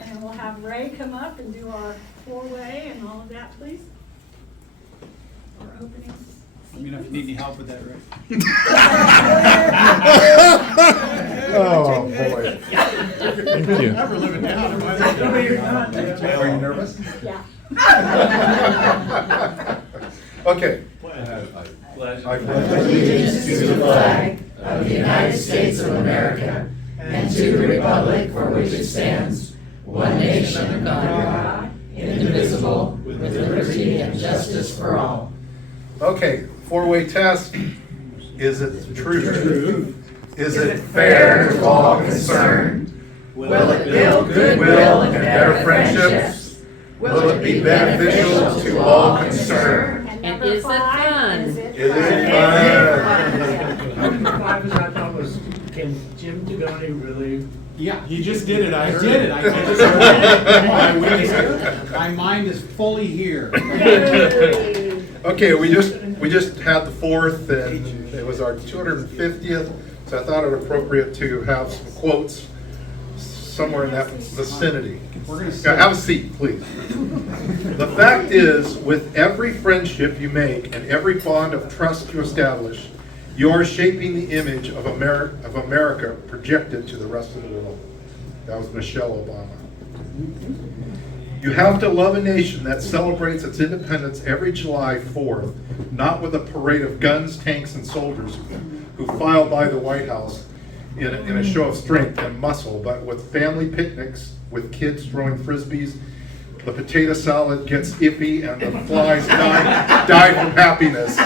And we'll have Ray come up and do our four-way and all of that, please. Our openings. Let me know if you need any help with that, Ray. Oh, boy. Thank you. Never live it down. Are you nervous? Yeah. Okay. I pledge allegiance to the flag of the United States of America and to the republic for which it stands, one nation under God, indivisible, with liberty and justice for all. Okay, four-way test. Is it true? Is it fair to all concerned? Will it build goodwill and better friendships? Will it be beneficial to all concerned? And And number is it five, fun? Is it Is fun? it fun? Number five is I thought was, can Jim Dugoni really? Yeah, he just did it. I did it. I just heard it. My mind is fully here. Okay, we just had the 4th, and it was our 250th, so I thought it appropriate to have some quotes somewhere in that vicinity. We're gonna Now, have a seat, please. The fact is, with every friendship you make and every bond of trust you establish, you are shaping the image of America projected to the rest of the world. That was Michelle Obama. You have to love a nation that celebrates its independence every July 4th, not with a parade of guns, tanks, and soldiers who file by the White House in a show of strength and muscle, but with family picnics, with kids throwing frisbees, the potato salad gets iffy, and the flies die from happiness.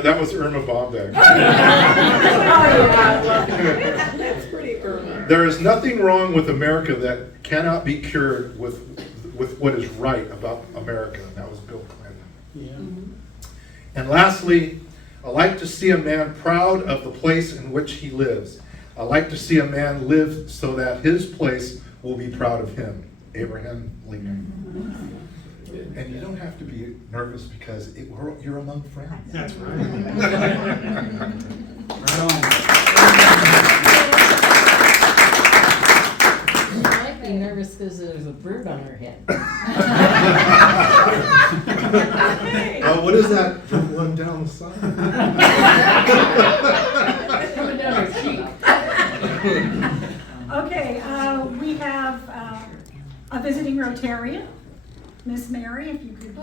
That was Irma Bombeck. That's pretty Irma. There is nothing wrong with America that cannot be cured with what is right about America, and that was Bill Clinton. Yeah. And lastly, I like to see a man proud of the place in which he lives. I like to see a man live so that his place will be proud of him. Abraham Lincoln. And you don't have to be nervous because you're among friends. That's right. Right on. She might be nervous because there's a bird on her head. What is that one down the side? Coming down her cheek. Okay, we have a visiting Rotarian, Miss Mary, if you could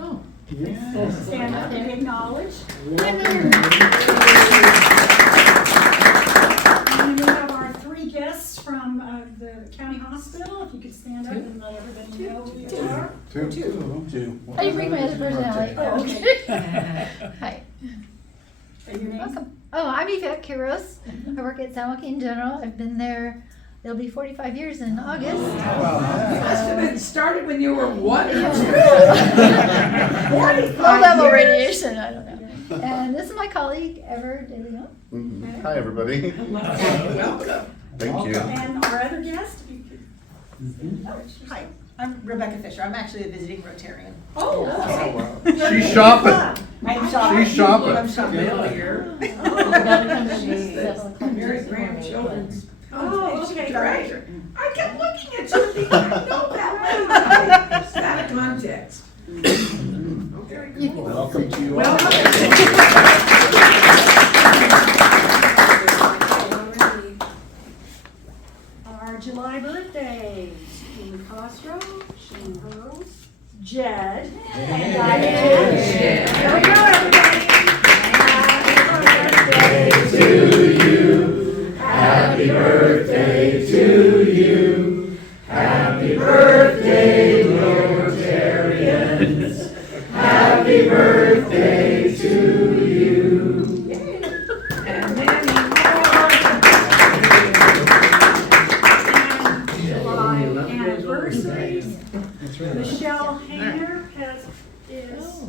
stand up and acknowledge. And we have our three guests from the county hospital, if you could stand up and let everybody know who you are. Two. I bring my other personality. Oh, okay. Hi. And your name? Welcome. Oh, I'm Yvette Quiros. I work at San Joaquin General. I've been there, it'll be 45 years in August. Must have been started when you were one. Low level radiation, I don't know. And this is my colleague, Ever De Leon. Hi, everybody. Welcome. Thank you. And our other guest, if you could. Hi, I'm Rebecca Fisher. I'm actually a visiting Rotarian. Oh, okay. She's shopping. I'm shopping. She's shopping. I'm shopping. Familiar. Mary Graham Children's. Oh, okay, great. I kept looking at you thinking, I know that lady. It's out of context. Very cool. Welcome to you all. Our July birthdays, Julie Costro, Shane Hurls, Jed, and Diane. Here we go, everybody. Happy birthday to you. Happy birthday, Rotarians. Happy birthday to you. And many July anniversaries. That's right. Michelle Hayner is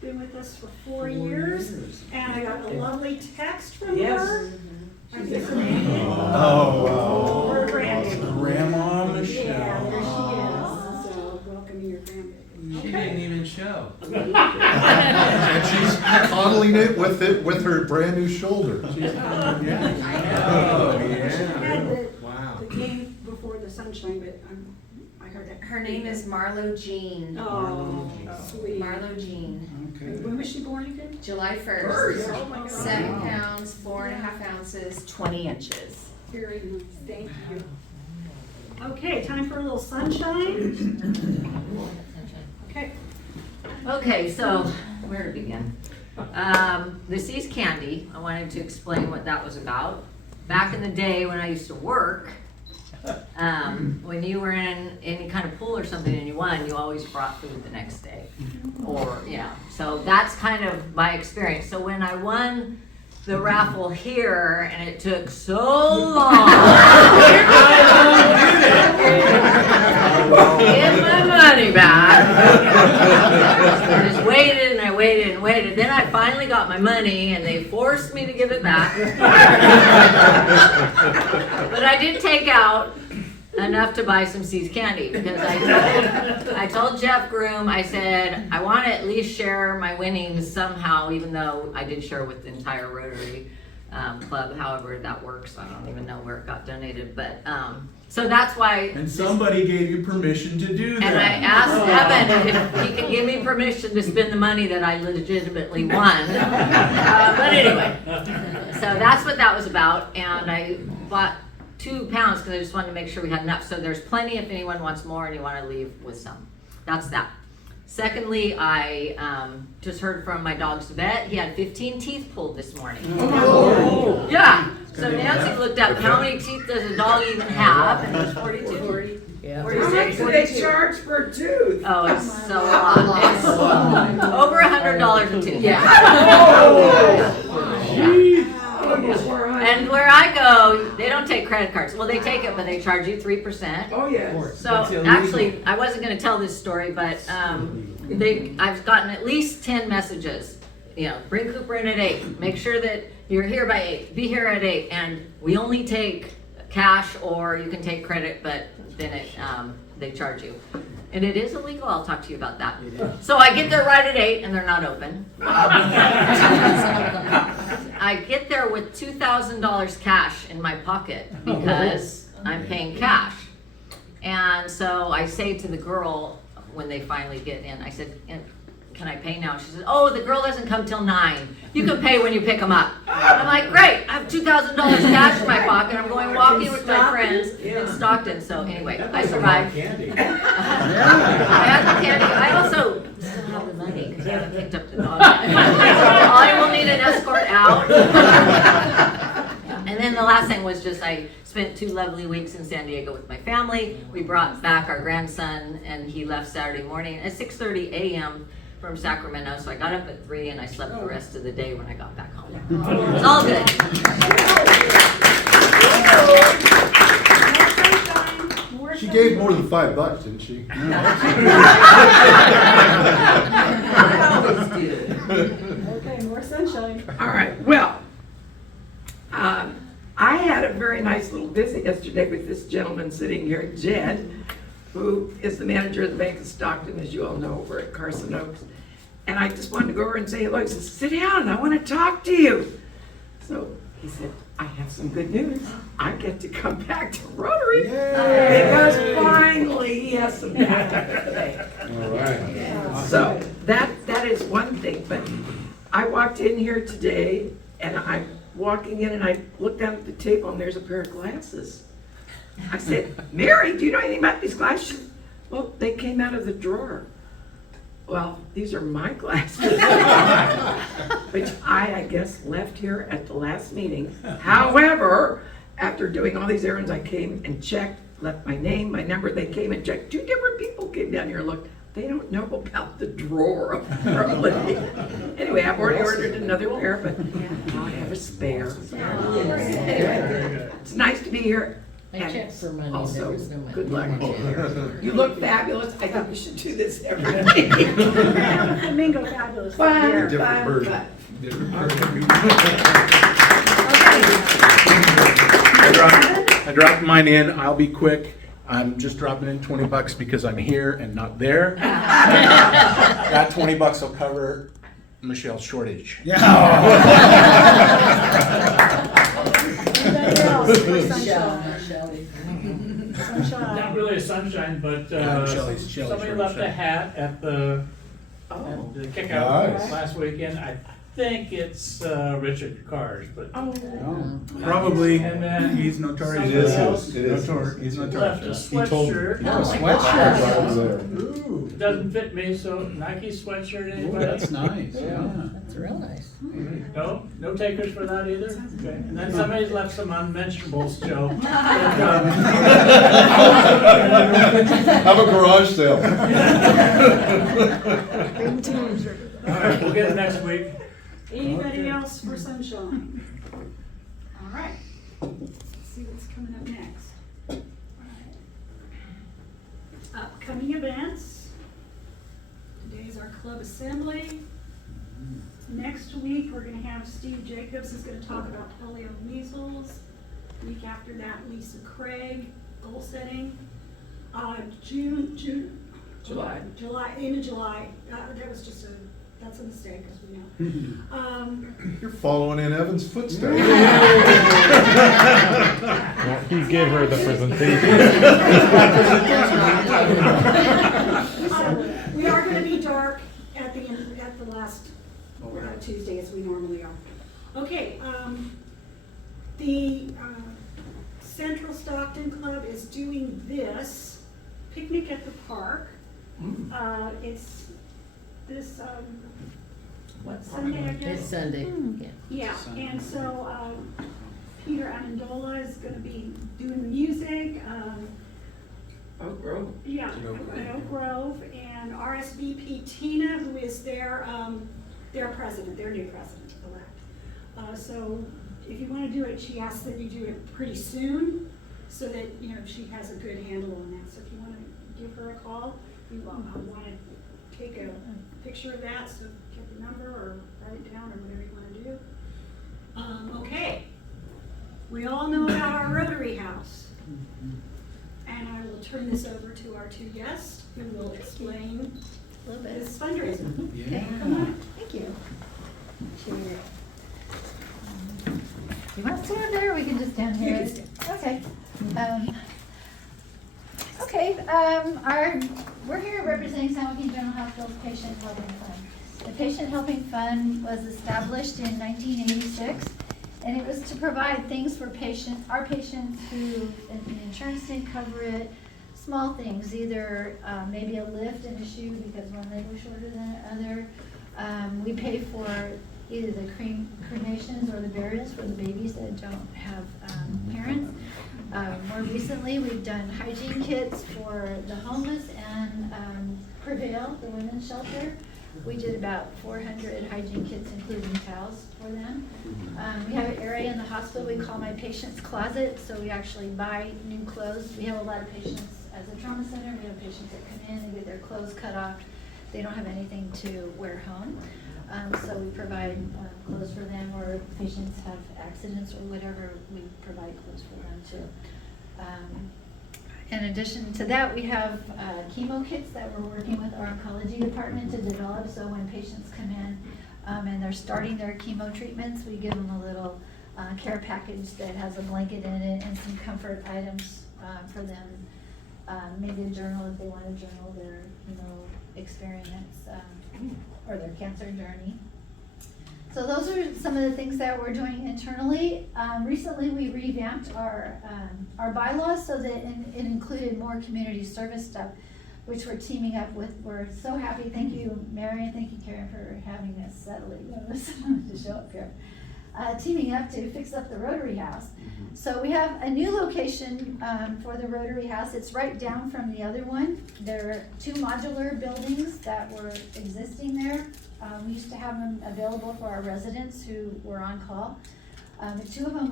been with us for 4 years, and I got a lovely text from her. I guess her name. Oh, wow. Her grandbaby. Grandma Yeah, there she Michelle. is. So welcome to your grandbaby. She didn't even show. And coddling it with her brand new shoulder. Oh, She yeah. had Wow. the game before the sunshine, but I heard that. Her name is Marlo Jean. Oh, sweet. Marlo Jean. Okay. When was she born again? July First. 1st. Oh my God. 7 pounds, 4.5 ounces, 20 inches. Very nice, thank you. Okay, time for a little sunshine. Okay. Okay, so where to begin? The Seas Candy, I wanted to explain what that was about. Back in the day when I used to work, when you were in any kind of pool or something and you won, you always brought food the next day. Or, yeah, so that's kind of my experience. So when I won the raffle here and it took so long to get my money back, I just waited and I waited and waited. Then I finally got my money and they forced me to give it back. But I did take out enough to buy some Seas Candy because I told Jeff Groom, I said, I want to at least share my winnings somehow, even though I did share with the entire Rotary Club, however that works. I don't even know where it got donated, but so that's why. And somebody gave you permission to do that. And I asked Evan if he could give me permission to spend the money that I legitimately won. But anyway, so that's what that was about. And I bought 2 pounds because I just wanted to make sure we had enough. So there's plenty if anyone wants more and you want to leave with some. That's that. Secondly, I just heard from my dog's vet. He had 15 teeth pulled this morning. Oh. Yeah. So Nancy looked up how many teeth does a dog even have, and it was 42. How much do they charge per tooth? Oh, it's so a lot. It's over $100 a tooth. And where I go, they don't take credit cards. Well, they take it, but they charge you 3%. Oh, yes. So actually, I wasn't going to tell this story, but I've gotten at least 10 messages. You know, bring Cooper in at 8. Make sure that you're here by 8. Be here at 8. And we only take cash, or you can take credit, but then they charge you. And it is illegal. I'll talk to you about that. So I get there right at 8, and they're not open. I get there with $2,000 cash in my pocket because I'm paying cash. And so I say to the girl when they finally get in, I said, can I pay now? She said, oh, the girl doesn't come till 9. You can pay when you pick them up. I'm like, great, I have $2,000 cash in my pocket. I'm going walking with my friends in Stockton. So anyway, I survived. I had the candy. I also still have the money because they haven't picked up the dog. I will need an escort out. And then the last thing was just I spent 2 lovely weeks in San Diego with my family. We brought back our grandson, and he left Saturday morning at 6:30 a.m. from Sacramento. So I got up at 3 and I slept the rest of the day when I got back home. It was all good. She gave more than $5, didn't she? Okay, more sunshine. All right, well, I had a very nice little visit yesterday with this gentleman sitting here, Jed, who is the manager of the Bank of Stockton, as you all know, over at Carson Oaks. And I just wanted to go over and say hello. He said, sit down, I want to talk to you. So he said, I have some good news. I get to come back to Rotary. Because finally he has some backup today. All right. So that is one thing, but I walked in here today and I'm walking in and I looked down at the table and there's a pair of glasses. I said, Mary, do you know anything about these glasses? Well, they came out of the drawer. Well, these are my glasses, which I guess left here at the last meeting. However, after doing all these errands, I came and checked, left my name, my number. They came and checked. 2 different people came down here and looked. They don't know about the drawer, apparently. Anyway, I've already ordered another pair, but I'll have a spare. Anyway, it's nice to be here. I checked for money. Also, There was no money. good luck. You look fabulous. I think we should do this every day. Flamingo fabulous. Fun, Different fun, bird. fun. I dropped mine in. I'll be quick. I'm just dropping in $20 because I'm here and not there. That $20 will cover Michelle Shortage. Anybody else for sunshine? Not Sunshine. really a sunshine, but Shelley's somebody right, left a Shelley. hat at the kickout Nice. last weekend. I think it's Richard Carr's, but Oh, Probably, And then he's notorious. somebody else It is. He's left a notorious. He told me. sweatshirt. Yeah, Oh my sweatshirt gosh. over there. Ooh, Doesn't fit me, so Nike sweatshirt, ooh, anybody? that's nice, yeah. That's real nice. No takers for that either? Okay. And then somebody's left some unmentionables, Joe. Have a garage sale. All right, we'll get it next week. Anybody else for sunshine? All right. Let's see what's coming up next. Upcoming events. Today's our club assembly. Next week, we're gonna have Steve Jacobs is gonna talk about polio and measles. Week after that, Lisa Craig, goal setting. July, end of July, that was just that's a mistake, as we know. You're following in Evan's footsteps. He gave her the presentation. We are gonna be dark at the end, at the last Tuesday, as we normally are. Okay, the Central Stockton Club is doing this picnic at the park. It's this, what, Sunday, I guess? It's Sunday, yeah. Yeah, and so, Peter Amendola is gonna be doing the music, Oak Grove. yeah, at Oak Grove, and RSVP Tina, who is their president, their new president-elect. So if you wanna do it, she asks that you do it pretty soon, so that, you know, she has a good handle on that. So if you wanna give her a call, you wanna take a picture of that, so get the number or write it down or whatever you wanna do. Okay, we all know about our Rotary House. And I will turn this over to our two guests, who will explain A little bit. this fundraiser. Yeah. Come on. Thank you. Appreciate it. You want to stand there, or we can just stand here? You can stand. Okay. We're here representing San Joaquin General Hospital's Patient Helping Fund. The Patient Helping Fund was established in 1986, and it was to provide things for our patients who the insurance didn't cover it, small things, either maybe a lift in a shoe because one leg was shorter than the other. We pay for either the cremations or the burials for the babies that don't have parents. More recently, we've done hygiene kits for the homeless and Prevail, the women's shelter. We did about 400 hygiene kits, including towels for them. We have an area in the hospital we call My Patient's Closet, so we actually buy new clothes. We have a lot of patients as a trauma center. We have patients that come in and get their clothes cut off. They don't have anything to wear home. So we provide clothes for them, or if patients have accidents or whatever, we provide clothes for them too. In addition to that, we have chemo kits that we're working with our oncology department to develop, so when patients come in and they're starting their chemo treatments, we give them a little care package that has a blanket in it and some comfort items for them. Maybe a journal if they want to journal their experience or their cancer journey. So those are some of the things that we're doing internally. Recently, we revamped our bylaws so that it included more community service stuff, which we're teaming up with. We're so happy. Thank you, Mary, and thank you, Karen, for having us settle to show up here. Teaming up to fix up the Rotary House. So we have a new location for the Rotary House. It's right down from the other one. There are two modular buildings that were existing there. We used to have them available for our residents who were on call. The two of them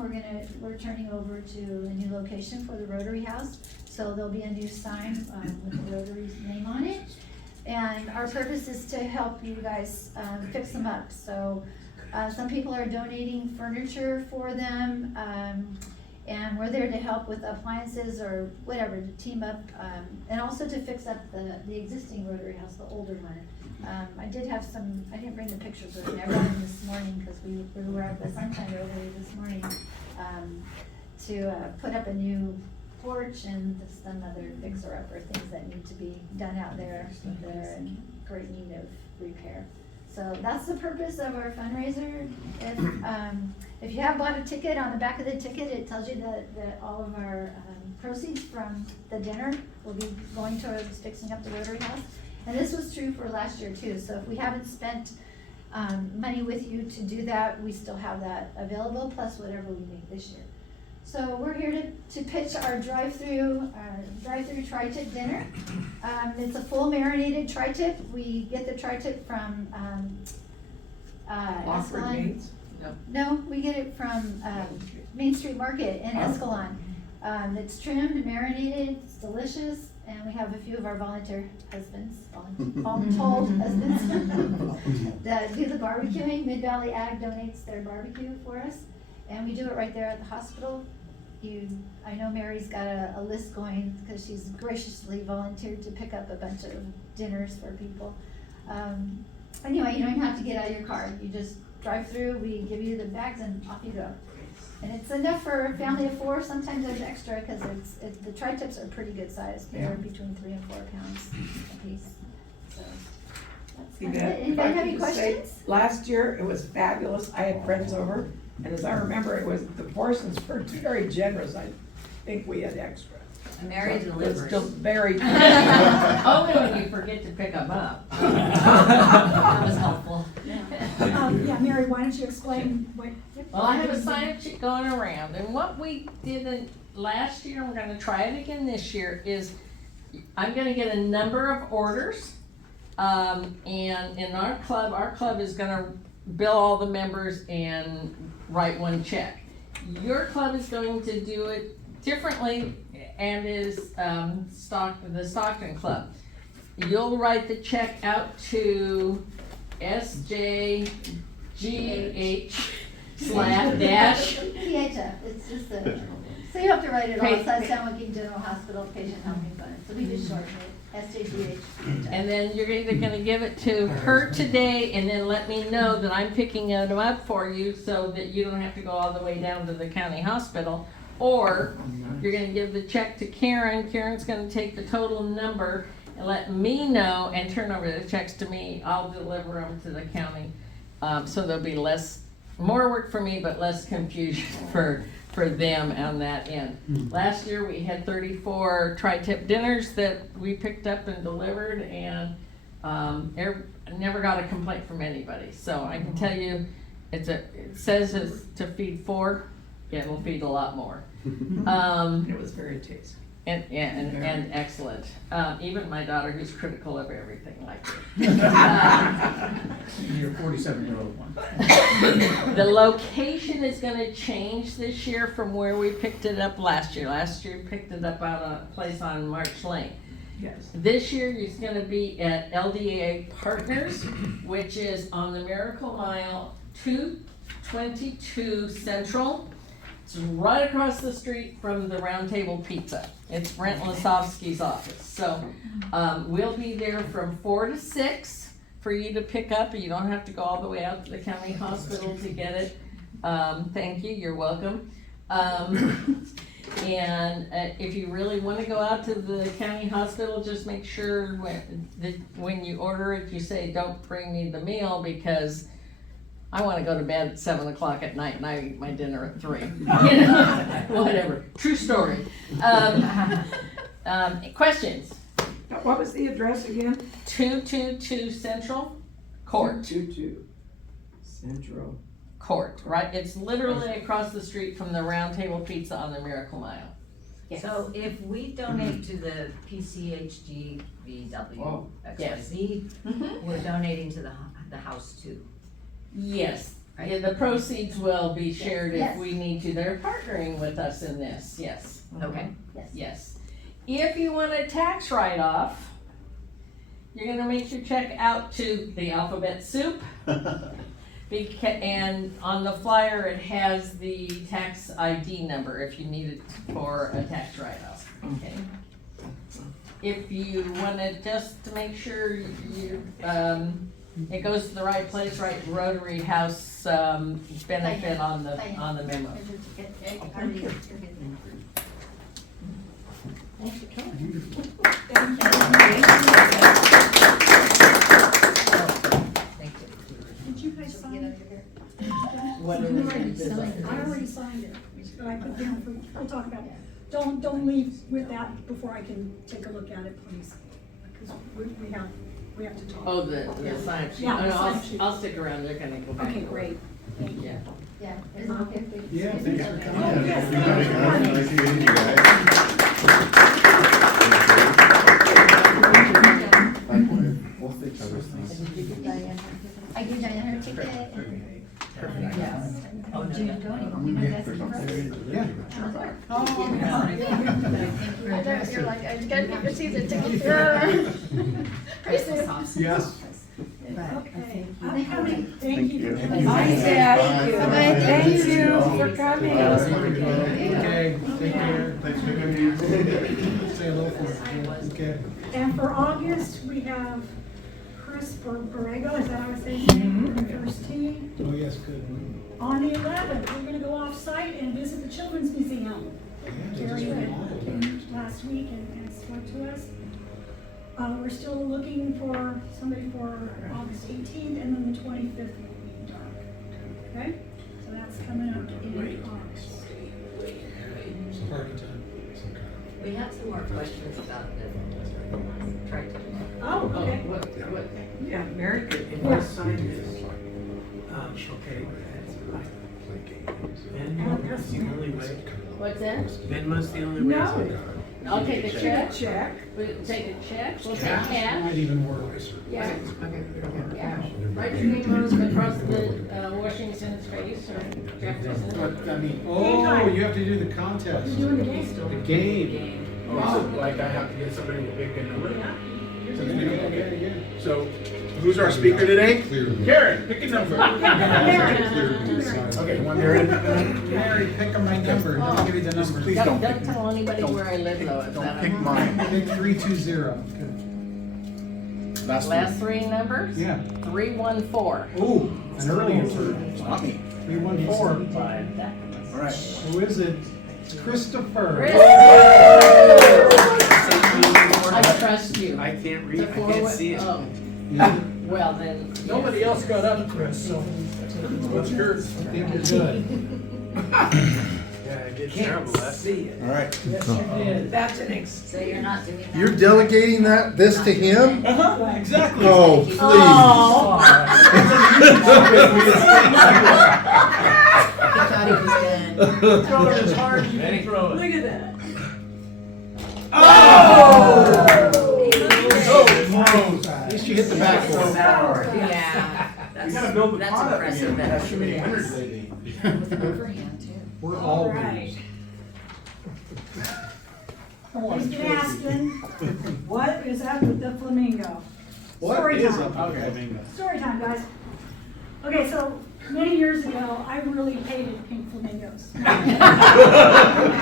we're turning over to a new location for the Rotary House. So there'll be a new sign with the Rotary's name on it. And our purpose is to help you guys fix them up. So some people are donating furniture for them, and we're there to help with appliances or whatever, to team up, and also to fix up the existing Rotary House, the older one. I did have some, I didn't bring the pictures with me, I brought them this morning, because we were at the Sunshine Rotary this morning, to put up a new porch and some other fixer-upper things that need to be done out there. They're in great need of repair. So that's the purpose of our fundraiser. If you have bought a ticket, on the back of the ticket, it tells you that all of our proceeds from the dinner will be going towards fixing up the Rotary House. And this was true for last year too, so if we haven't spent money with you to do that, we still have that available, plus whatever we make this year. So we're here to pitch our drive-through tri-tip dinner. It's a full marinated tri-tip. We get the tri-tip from Lockford Escalon. Meats? No, we get it from Main Street Market in Escalon. It's trimmed, marinated, it's delicious, and we have a few of our volunteer husbands, voluntold husbands, that do the barbecuing. Mid-Valley Ag donates their barbecue for us, and we do it right there at the hospital. I know Mary's got a list going, because she's graciously volunteered to pick up a bunch of dinners for people. Anyway, you don't even have to get out of your car, you just drive through, we give you the bags, and off you go. And it's enough for a family of 4, sometimes there's extra, because the tri-tips are pretty good size, they're between 3 and 4 pounds a piece, so. That's kind of it. Anybody have any questions? Last year, it was fabulous. I had friends over, and as I remember, it was, the portions were very generous. I think we had extra. Mary So delivers. It's still very. Only when you forget to pick them up. That was helpful. Yeah, Mary, why don't you explain what? Well, I have a sign-up sheet going around, and what we did last year, and we're gonna try it again this year, is I'm gonna get a number of orders, and in our club is gonna bill all the members and write one check. Your club is going to do it differently, and is the Stockton Club. You'll write the check out to SJGH /dash. PHF, it's just so you have to write it all, so it's San Joaquin General Hospital Patient Helping Fund, so we just shorten it, SJGH. And then you're either gonna give it to her today and then let me know that I'm picking it up for you so that you don't have to go all the way down to the county hospital. Or you're gonna give the check to Karen, Karen's gonna take the total number and let me know and turn over the checks to me. I'll deliver them to the county. So there'll be more work for me, but less confusion for them on that end. Last year, we had 34 tri-tip dinners that we picked up and delivered, and never got a complaint from anybody. So I can tell you, it says it's to feed 4, it will feed a lot more. It was very tasty. And excellent. Even my daughter, who's critical of everything, liked it. Your 47-year-old one. The location is gonna change this year from where we picked it up last year. Last year, we picked it up out of a place on March Lane. Yes. This year, it's gonna be at LDA Partners, which is on the Miracle Mile, 222 Central. It's right across the street from the Round Table Pizza. It's Brent Lasovsky's office. So we'll be there from 4 to 6 for you to pick up. You don't have to go all the way out to the county hospital to get it. Thank you, you're welcome. And if you really want to go out to the county hospital, just make sure when you order it, you say, don't bring me the meal, because I want to go to bed at 7 o'clock at night and I eat my dinner at 3. You know, whatever. True story. Questions? What was the address again? 222 Central Court. 222 Central Court, right? It's literally across the street from the Round Table Pizza on the Miracle Mile. Yes. So if we donate to the PCHGVW XYZ, we're donating to the house too. Yes, Right. yeah, the proceeds will be shared if Yes. we need to. They're partnering with us in this, yes. Okay. Yes. If you want a tax write-off, you're gonna make your check out to the Alphabet Soup. And on the flyer, it has the tax ID number if you need it for a tax write-off, okay? if you wanna just to make sure you, it goes to the right place, right, Rotary House, benefit on the memo. Thank you. Thanks for coming. Did you guys sign it? What are we gonna do? I already signed it, but I put down for, we'll talk about it. Don't leave with that before I can take a look at it, please, because we have to talk. Oh, the sign sheet. Yeah, Oh, the no, sign sheet. I'll stick around, they're gonna go back. Okay, to work. great, thank you. Yeah. Yeah, is it okay if we? Yeah, thanks for coming. Oh, yes, thank you for coming. I gave Diane her ticket. Yes. Oh, no, Do you no. go anymore? You know, that's Yeah. You're like, I gotta get your season ticket. Yes. Okay, I'm coming, thank you for coming. Bye, Dad. Thank you for coming. Okay, take care. Thanks for coming. Say hello for us. Okay. And for August, we have Chris Borrego, is that how I say his name, from the first team. Oh, yes, good. On the 11th, we're gonna go off-site and visit the Children's Museum. Jerry came last week and spoke to us. We're still looking for somebody for August 18th, and then the 25th will be dark. Okay? So that's coming up in August. Party time. We have some more questions about this. Try to. Oh, okay. Yeah, Mary could. If I sign this, okay. Venmo's the only way. What's that? Venmo's the only way. No. I'll take a check. Check. We'll take a check, we'll take Might cash. even work. Yeah. Yeah. Write your name across the, Washington's face or Jefferson. But, I mean, oh, you have to do the contest. You're doing the game. The game. Oh, so like I have to get somebody to pick a number? So, who's our speaker today? Karen, pick a number. Okay, one there. Mary, pick my number. I'll give you the number. Please don't Don't tell anybody where I live though. Don't pick mine. Pick 320. Last three numbers? Yeah. 314. Ooh, an early answer. Not me. 314. All right. Who is it? It's Christopher. I trust you. I can't read, The I four can't wa- see it. oh. Yeah. Well, then. Nobody else got up, Chris, so what's yours? I think you're good. Yeah, I did terrible last. All right. That's an So you're not doing that? You're delegating this to him? Uh-huh, exactly. Oh, please. Throw it as hard as you can throw it. Look at that. At least you hit the back door. Yeah. That's, gotta build the that's pot up impressive. again. That really is. We're all Right. He's been asking, what is up with the flamingo? Story time. Story time, guys. Okay, so many years ago, I really hated pink flamingos.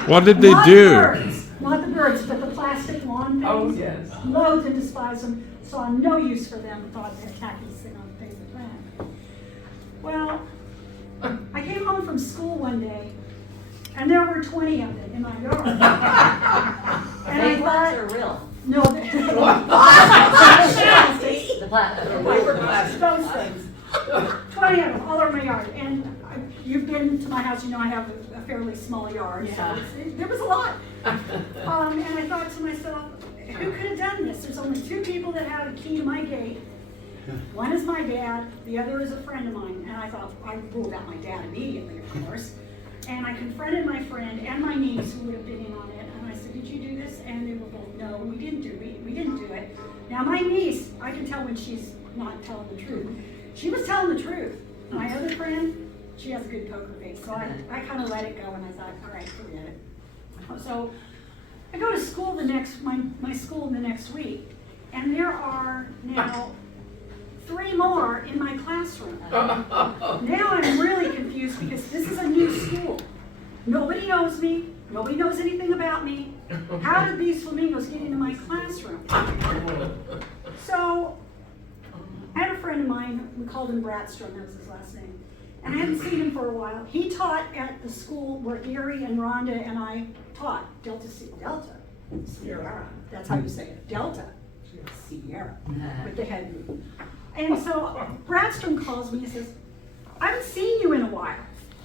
What did they Not do? the birds, not the birds, but the plastic lawn things. Oh, yes. Loathed and despised them, saw no use for them, thought they're the tackiest thing on the face of the planet. Well, I came home from school one day, and there were 20 of them in my yard. And I Fake ones thought, are real? no, The plastic, those things. 20 of them, all over my yard. And you've been to my house, you know I have a fairly small yard, so Yeah. there was a lot. And I thought to myself, who could have done this? There's only two people that have a key to my gate. One is my dad, the other is a friend of mine. And I thought, I ruled out my dad immediately, of course. And I confronted my friend and my niece who would have been in on it. And I said, did you do this? And they were both, no, we didn't do it. We didn't do it. Now my niece, I can tell when she's not telling the truth. She was telling the truth. My other friend, she has a good poker face. So I kind of let it go and I thought, all right, forget it. So I go to school my school the next week. And there are now 3 more in my classroom. Now I'm really confused because this is a new school. Nobody knows me. Nobody knows anything about me. How did these flamingos get into my classroom? So, I had a friend of mine, we called him Bratstrom, that was his last name. And I hadn't seen him for a while. He taught at the school where Erie and Rhonda and I taught, Delta Sierra, that's how you say it, Delta Sierra, with the head move. And so Bratstrom calls me and says, I haven't seen you in a while.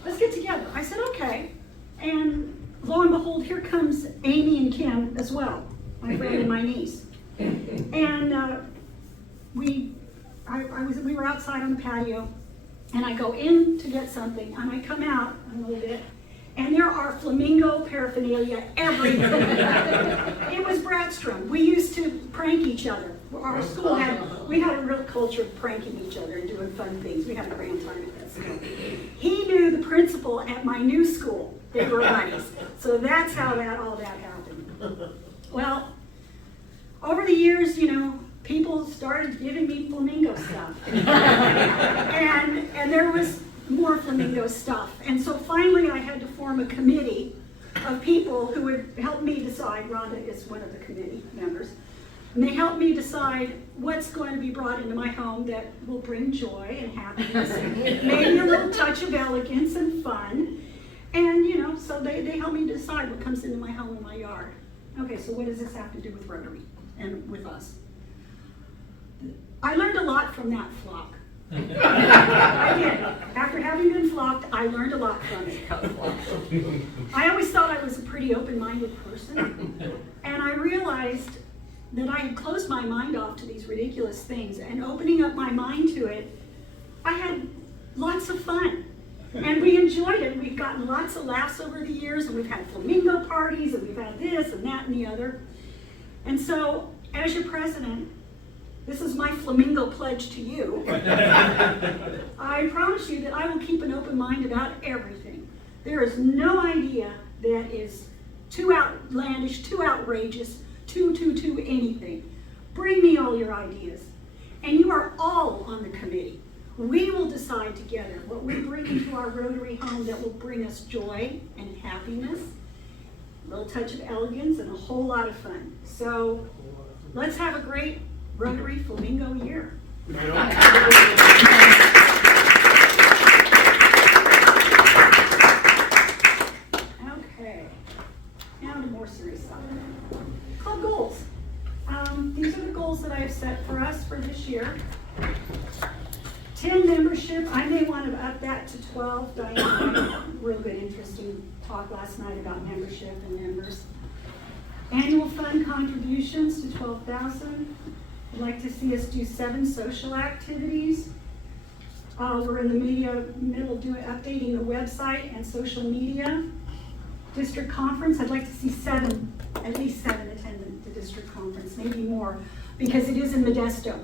Let's get together. I said, okay. And lo and behold, here comes Amy and Kim as well, my friend and my niece. And we were outside on the patio, and I go in to get something, and I come out a little bit, and there are flamingo paraphernalia everywhere. It was Bratstrom. We used to prank each other. Our school we had a real culture of pranking each other and doing fun things. We had a grand time at that school. He knew the principal at my new school. They were buddies. So that's how all that happened. Well, over the years, people started giving me flamingo stuff. and there was more flamingo stuff. And so finally I had to form a committee of people who would help me decide. Rhonda is one of the committee members. And they helped me decide what's going to be brought into my home that will bring joy and happiness, and maybe a little touch of elegance and fun. And, so they helped me decide what comes into my home and my yard. Okay, so what does this have to do with Rotary and with us? I learned a lot from that flock. I did. After having been flocked, I learned a lot from it. I always thought I was a pretty open-minded person, and I realized that I had closed my mind off to these ridiculous things, and opening up my mind to it, I had lots of fun. And we enjoyed it. We've gotten lots of laughs over the years, and we've had flamingo parties, and we've had this and that and the other. And so, as your president, this is my flamingo pledge to you. I promise you that I will keep an open mind about everything. There is no idea that is too outlandish, too outrageous, too anything. Bring me all your ideas. And you are all on the committee. We will decide together what we bring into our Rotary home that will bring us joy and happiness, a little touch of elegance, and a whole lot of fun. So let's have a great Rotary Flamingo year. Okay, now to more serious stuff. Club goals. These are the goals that I have set for us for this year. 10 membership, I may want to up that to 12. Diane had a real good, interesting talk last night about membership and members. Annual fund contributions to 12,000. I'd like to see us do 7 social activities. We're in the middle of updating the website and social media. District conference, I'd like to see at least 7 attend the district conference, maybe more, because it is in Modesto.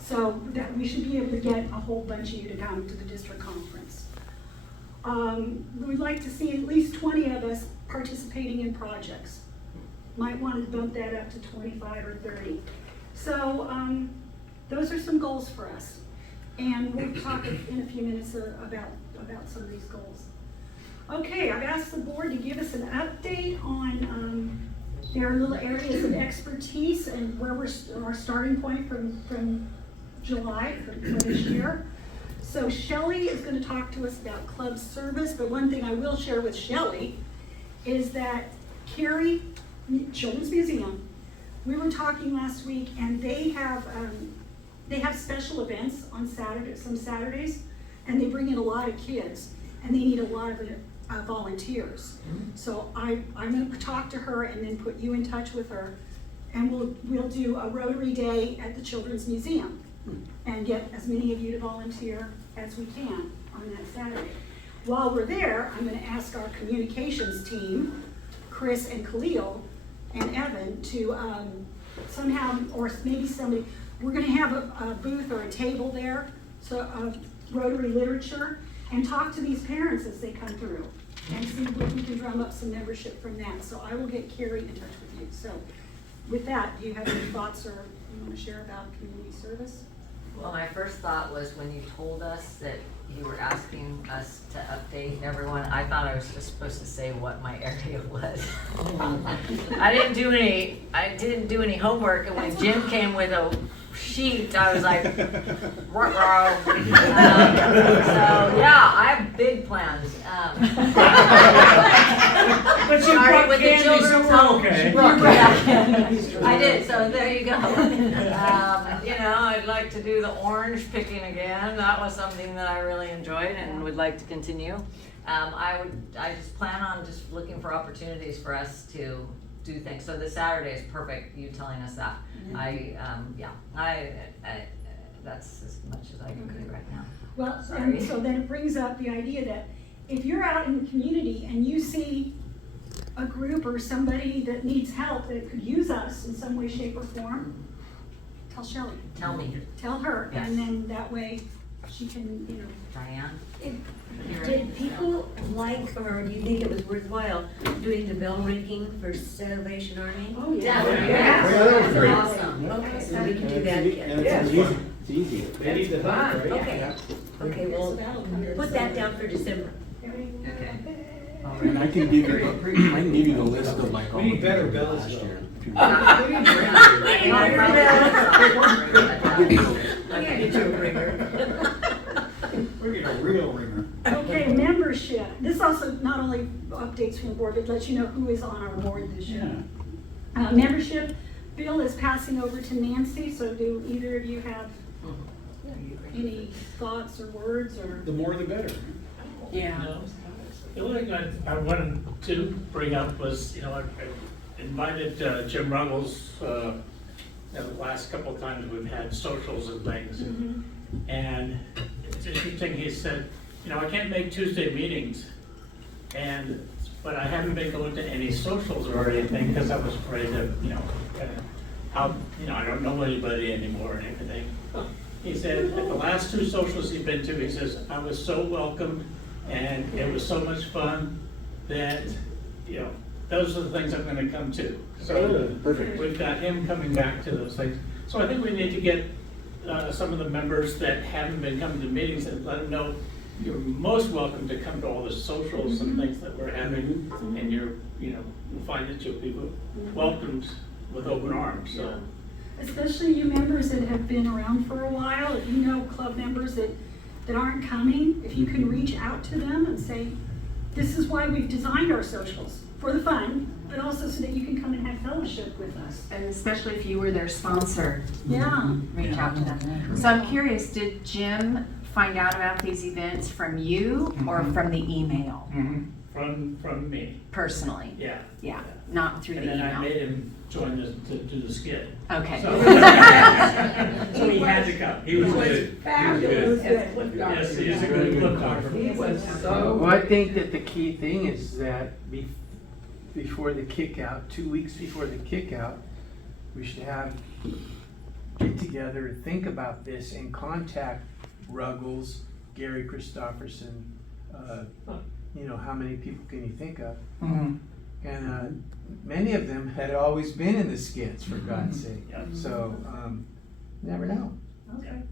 So that we should be able to get a whole bunch of you to come to the district conference. We'd like to see at least 20 of us participating in projects. Might want to bump that up to 25 or 30. So those are some goals for us. And we'll talk in a few minutes about some of these goals. Okay, I've asked the board to give us an update on their little areas of expertise and where our starting point from July for this year. So Shelley is going to talk to us about club service, but one thing I will share with Shelley is that Cary Children's Museum, we were talking last week, and they have special events on some Saturdays, and they bring in a lot of kids, and they need a lot of volunteers. So I'm going to talk to her and then put you in touch with her, and we'll do a Rotary Day at the Children's Museum and get as many of you to volunteer as we can on that Saturday. While we're there, I'm going to ask our communications team, Chris and Khalil and Evan, to somehow, or maybe somebody, we're going to have a booth or a table there, so of Rotary literature, and talk to these parents as they come through and see if we can drum up some membership from that. So I will get Carrie in touch with you. So with that, do you have any thoughts or you want to share about community service? Well, my first thought was when you told us that you were asking us to update everyone. I thought I was just supposed to say what my area was. I didn't do any homework, and when Jim came with a sheet, I was like, ruh-roh. So yeah, I have big plans. But you Sorry, brought with the candy, so children's we're home. okay. I did, so there you go. You know, I'd like to do the orange picking again. That was something that I really enjoyed and would like to continue. I just plan on just looking for opportunities for us to do things. So this Saturday is perfect, you telling us that. That's as much as I can do right now. Well, Sorry. and so then it brings up the idea that if you're out in the community and you see a group or somebody that needs help that could use us in some way, shape, or form, tell Shelley. Tell me, Tell her, Yes. and then that way she can, you know. Diane? Did people like, or do you think it was worthwhile doing the bell ringing for Salvation Army? Oh, yeah. Yeah. that was great. Awesome. Okay, so we can do that And again. it's easy. They need the hook, right? Okay, okay, well, put that down for December. Okay. And I can give you the list of like all We need the better people bells, last though. year. We're getting a real ringer. Okay, membership. This also not only updates from the board, but lets you know who is on our board this year. Membership bill is passing over to Nancy, so do either of you have any thoughts or words or? The more the better. Yeah. No. The only thing I wanted to bring up was, you know, I invited Jim Ruggles, the last couple of times we've had socials and things. And it's interesting, he said, you know, I can't make Tuesday meetings, but I haven't been going to any socials or anything because I was afraid of, you know, I don't know anybody anymore and everything. He said, at the last two socials he'd been to, he says, I was so welcomed and it was so much fun that, you know, those are the things I'm gonna come to. So Perfect. we've got him coming back to those things. So I think we need to get some of the members that haven't been coming to meetings and let them know you're most welcome to come to all the socials and things that we're having, and you'll find that you'll be welcomed with open arms, so. Especially you members that have been around for a while, if you know club members that aren't coming, if you can reach out to them and say, this is why we've designed our socials, for the fun, but also so that you can come and have fellowship with us. And especially if you were their sponsor, Yeah. reach out to them. So I'm curious, did Jim find out about these events from you or from the email? From me, Personally? yeah. Yeah, not through And the then I email. made him join to do the skit. Okay. So so he had to come. He was good. Fabulous. Yes, he's a good photographer. He was so. Well, I think that the key thing is that before the kick out, 2 weeks before the kick out, we should get together and think about this and contact Ruggles, Gary Christopherson, how many people can you think of? And many of them had always been in the skits, for God's sake. So, never know. Okay.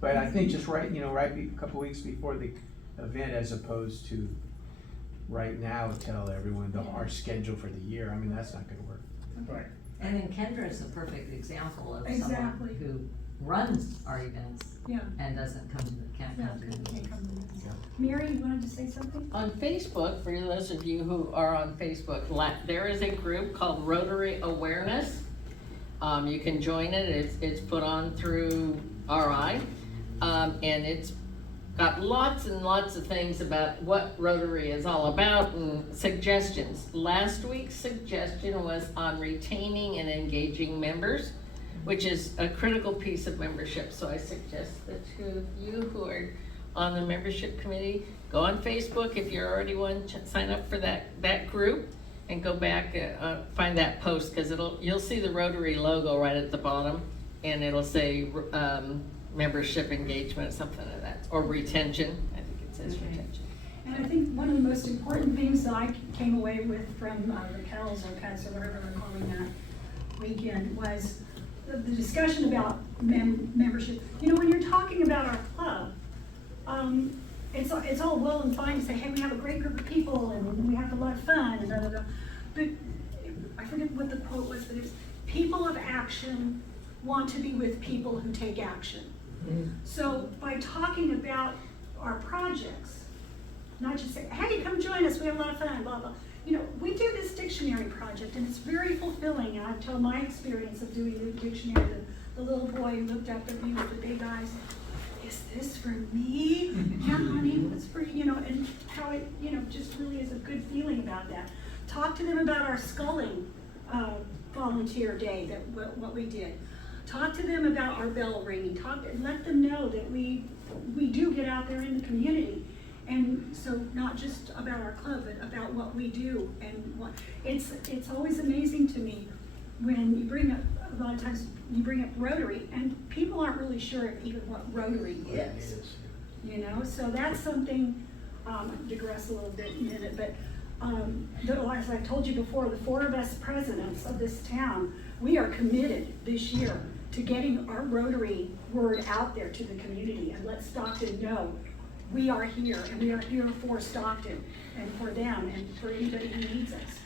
But I think just right a couple weeks before the event, as opposed to right now tell everyone our schedule for the year. I mean, that's not gonna work. Right. And then Kendra is a perfect example of Exactly. someone who runs our events Yeah. and can't come to Yeah, the can't meetings. come to this. Mary, you wanted to say something? On Facebook, for those of you who are on Facebook, there is a group called Rotary Awareness. You can join it, it's put on through RI, and it's got lots and lots of things about what Rotary is all about and suggestions. Last week's suggestion was on retaining and engaging members, which is a critical piece of membership. So I suggest the two of you who are on the membership committee, go on Facebook if you're already one, sign up for that group and go back, find that post, because you'll see the Rotary logo right at the bottom, and it'll say membership engagement, something like that, or retention. I think it says retention. And I think one of the most important things that I came away with from the Kells or Pets or whatever they're calling that weekend was the discussion about membership. You know, when you're talking about our club, it's all well and fine to say, hey, we have a great group of people and we have a lot of fun and da, da, da. But I forget what the quote was, but it was, people of action want to be with people who take action. So by talking about our projects, not just say, hey, come join us, we have a lot of fun, blah, blah. You know, we do this dictionary project and it's very fulfilling. And I've told my experience of doing the dictionary, the little boy who looked up at me with the big eyes, is this for me? Yeah, honey, it's for you, you know, and how it, you know, just really is a good feeling about that. Talk to them about our sculling volunteer day, that what we did. Talk to them about our bell ringing. Let them know that we do get out there in the community. And so not just about our club, but about what we do and what, it's always amazing to me when you bring up, a lot of times you bring up Rotary and people aren't really sure of even what Rotary is, you know? So that's something, digress a little bit in a minute, but as I told you before, the 4 of us presidents of this town, we are committed this year to getting our Rotary word out there to the community and let Stockton know we are here, and we are here for Stockton, and for them, and for anybody who needs us.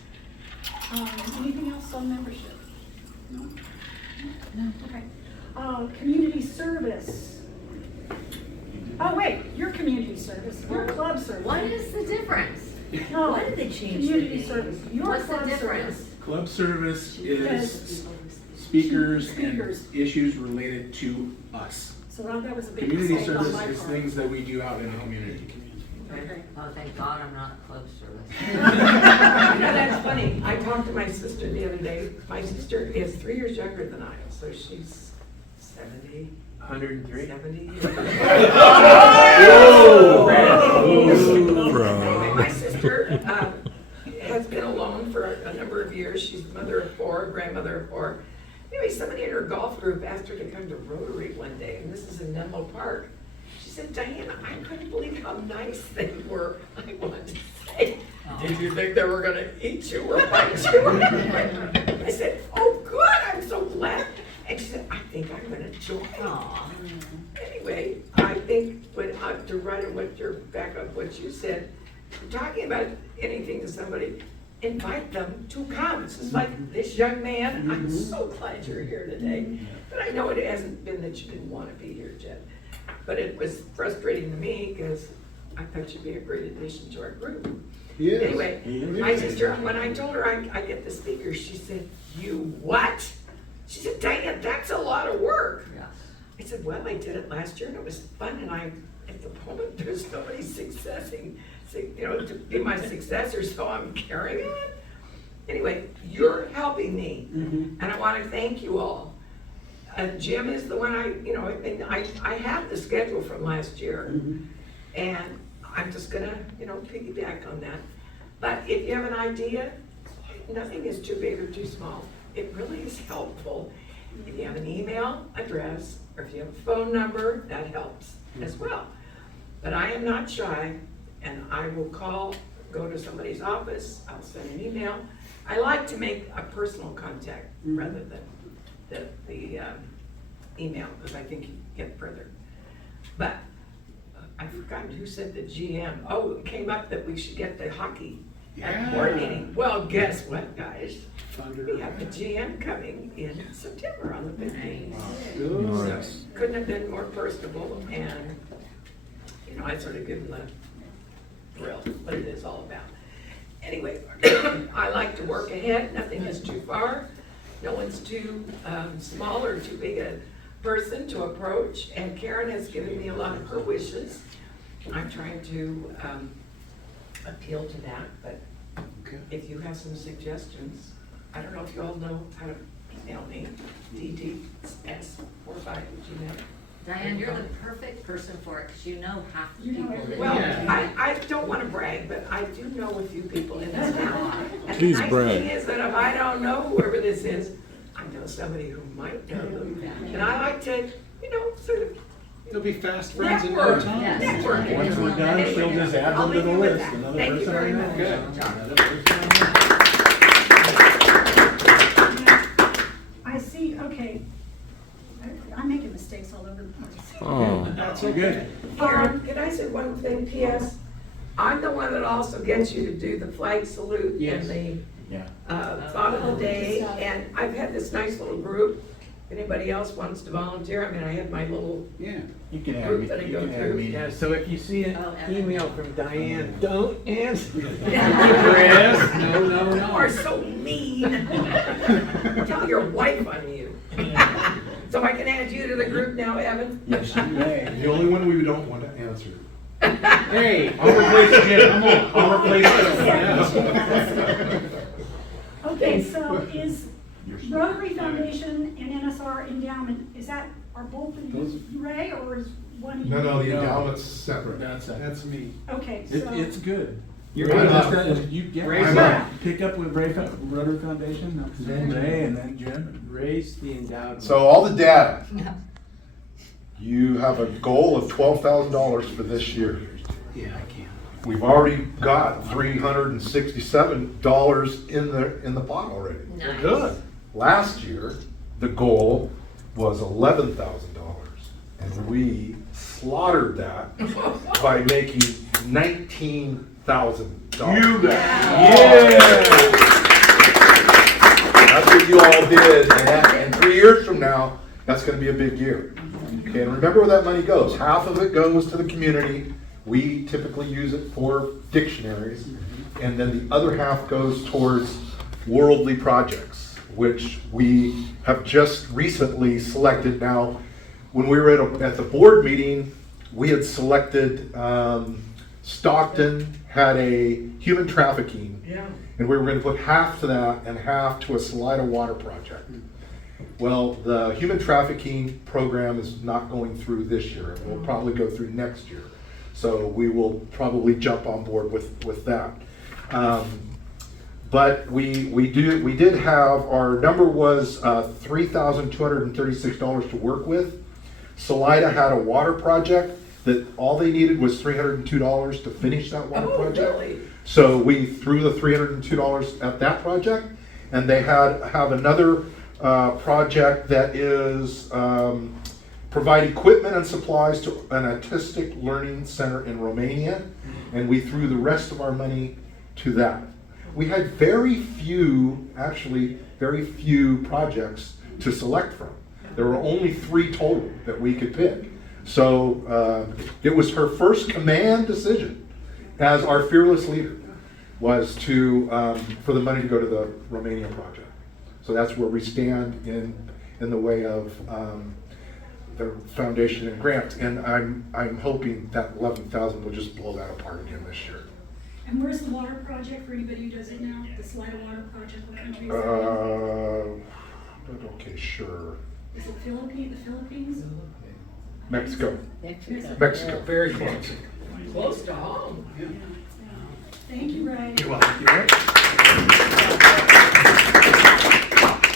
Anything else on membership? No? No? Okay. Community service. Oh, wait, your community service, your club service. What is the difference? No, Why did they change the community name? service, your What's the club difference? service. Club service is Because- speakers Speakers. and issues related to us. So that was a big Community mistake on service my is part. things that we do out in the community. Okay. Oh, thank God I'm not club service. You know, that's funny. I talked to my sister the other day. My sister is 3 years younger than I am, so she's 70. 103. 70 years. Bro. My sister has been alone for a number of years. She's a mother of 4, grandmother of 4. Anyway, somebody in her golf group asked her to come to Rotary one day, and this is in Menlo Park. She said, Diana, I couldn't believe how nice they were. I wanted to say, did you think they were going to eat you or bite you? I said, oh, good, I'm so glad. And she said, I think I'm going to join. Aw. Anyway, I think to write on what you're back up what you said, talking about anything to somebody, invite them to come. It's just like this young man. I'm so glad you're here today. But I know it hasn't been that you didn't want to be here, Jen. But it was frustrating to me because I thought you'd be a great addition to our group. Yes. Anyway, my sister, when I told her I get the speaker, she said, you what? She said, Diane, that's a lot of work. Yes. I said, well, I did it last year and it was fun, and at the moment, there's nobody to be my successor, so I'm carrying on. Anyway, you're helping me, and I want to thank you all. Jim is the one I have the schedule from last year, and I'm just gonna, piggyback on that. But if you have an idea, nothing is too big or too small. It really is helpful. If you have an email address, or if you have a phone number, that helps as well. But I am not shy, and I will go to somebody's office, I'll send an email. I like to make a personal contact rather than the email, because I think you get further. But I've forgotten who said the GM. Oh, it came up that we should get the hockey at board meeting. Well, guess what, guys? We have the GM coming in September on the 15th. Nice. So, couldn't have been more personable, and I sort of give them the drill, what it is all about. Anyway, I like to work ahead. Nothing is too far. No one's too small or too big a person to approach. And Karen has given me a lot of her wishes. I'm trying to appeal to that. But if you have some suggestions, I don't know if you all know how to email me. DDS45@gmail. Diane, you're the perfect person for it, because you know half the You know people that. everything. Well, I don't want to brag, but I do know a few people in this town. And Please the nice brag. thing is that if I don't know whoever this is, I know somebody who might know them. And I like to, sort of You'll be fast friends in no network. time. Yes. Network. Once we're done, she'll just add I'll them to leave the you with list. that. Another Thank you person very I know. much. Good. Another person I see, okay. I'm making mistakes all over the place. Oh. Not so good. can I say one thing, P.S.? I'm the one that also gets you to do the flag salute and the thought of the day, and I've had this nice little group. If anybody else wants to volunteer, I mean, I have my little Yeah, you can have group me. that I You go can have through. me. Yeah, so if you see an email from Diane, don't answer. Chris, no, no, You are no. so mean. Tell your wife I'm you. So I can add you to the group now, Evan? Yes, you may. The only one we don't want to answer. Hey, I'll replace Jim, come on, I'll replace Jim. Yeah. Okay, so is Rotary Foundation and NSR Endowment, are both of you, Ray, or is one of you? No, the endowment's separate. That's me. Okay, It, so. it's good. You're Right, good. just that, you get, I'm up. pick up with Rotary Foundation, then Ray, and then Jim. Raise the endowment. So all the data. You have a goal of $12,000 for this year. Yeah, I can. We've already got $367 in the pot already. Nice. Good. Last year, the goal was $11,000, and we slaughtered that by making $19,000. You bet. Yeah. That's what you all did, and 3 years from now, that's going to be a big year. Okay, and remember where that money goes. Half of it goes to the community. We typically use it for dictionaries, and then the other half goes towards worldly projects, which we have just recently selected. Now, when we were at the board meeting, we had selected Stockton had a human trafficking, and we were going to put half to that and half to a Salida water project. Well, the human trafficking program is not going through this year. It will probably go through next year. So we will probably jump on board with that. But we did have, our number was $3,236 to work with. Salida had a water project that all they needed was $302 to finish that water project. Really? So we threw the $302 at that project, and they have another project that is provide equipment and supplies to an autistic learning center in Romania, and we threw the rest of our money to that. We had very few projects to select from. There were only 3 total that we could pick. So it was her first command decision as our fearless leader was to for the money to go to the Romania project. So that's where we stand in the way of the foundation and grants, and I'm hoping that 11,000 will just blow that apart again this year. And where's the water project for anybody who doesn't know? The Salida water project, what country is that Okay, sure. in? Is it the Philippines? Mexico. Mexico, very close. Close to home. Thank you, Ray. You're welcome.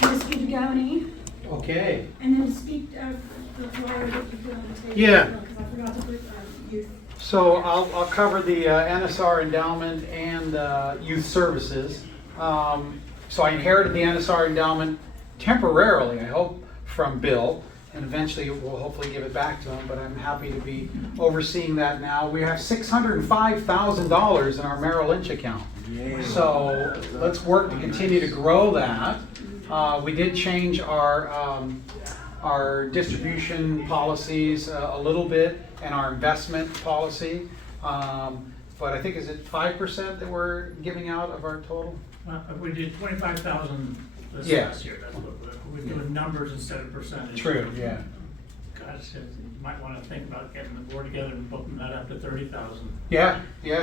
Ms. Gudagoni, Okay. and then speak of the flyer that you put on the table. Yeah. Because I forgot to put youth. So I'll cover the NSR endowment and youth services. So I inherited the NSR endowment temporarily, I hope, from Bill, and eventually we'll hopefully give it back to him, but I'm happy to be overseeing that now. We have $605,000 in our Merrill Lynch account. So let's work to continue to grow that. We did change our distribution policies a little bit and our investment policy. But I think, is it 5% that we're giving out of our total? We did 25,000 this Yeah. last year, that's what we're doing, numbers instead of percentage. True, yeah. God said, you might wanna think about getting the board together and bumping that up to 30,000. Yeah,